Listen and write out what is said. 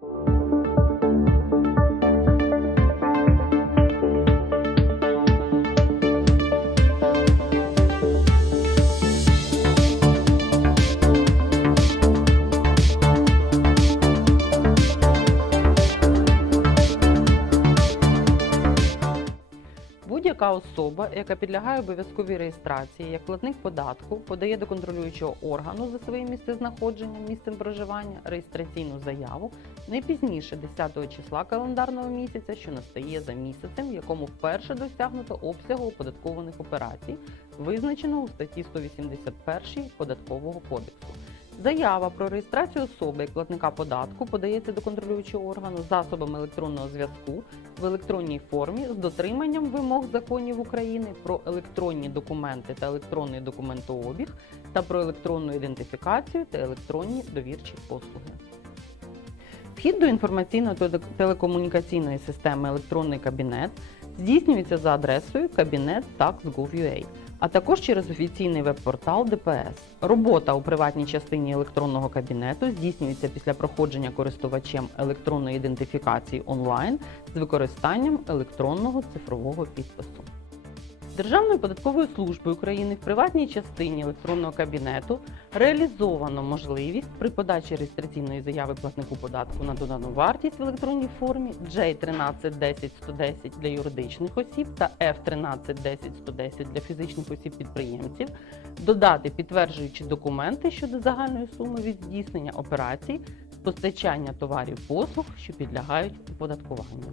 you Будь-яка особа, яка підлягає обов'язковій реєстрації як платник податку, подає до контролюючого органу за своїм місцезнаходженням, місцем проживання реєстраційну заяву не пізніше 10 числа календарного місяця, що настає за місяцем, в якому вперше досягнуто обсягу оподаткованих операцій, визначеного у статті 181 Податкового кодексу. Заява про реєстрацію особи як платника податку подається до контролюючого органу засобами електронного зв'язку в електронній формі з дотриманням вимог законів України про електронні документи та електронний документообіг та про електронну ідентифікацію та електронні довірчі послуги. Вхід до інформаційно-телекомунікаційної системи електронний кабінет здійснюється за адресою кабінет.tax.gov.ua, а також через офіційний веб-портал ДПС. Робота у приватній частині електронного кабінету здійснюється після проходження користувачем електронної ідентифікації онлайн з використанням електронного цифрового підпису. Державною податковою службою України в приватній частині електронного кабінету реалізовано можливість при подачі реєстраційної заяви платнику податку на додану вартість в електронній формі J1310110 для юридичних осіб та F1310110 для фізичних осіб-підприємців додати підтверджуючі документи щодо загальної суми від здійснення операцій з постачання товарів послуг, що підлягають оподаткуванню.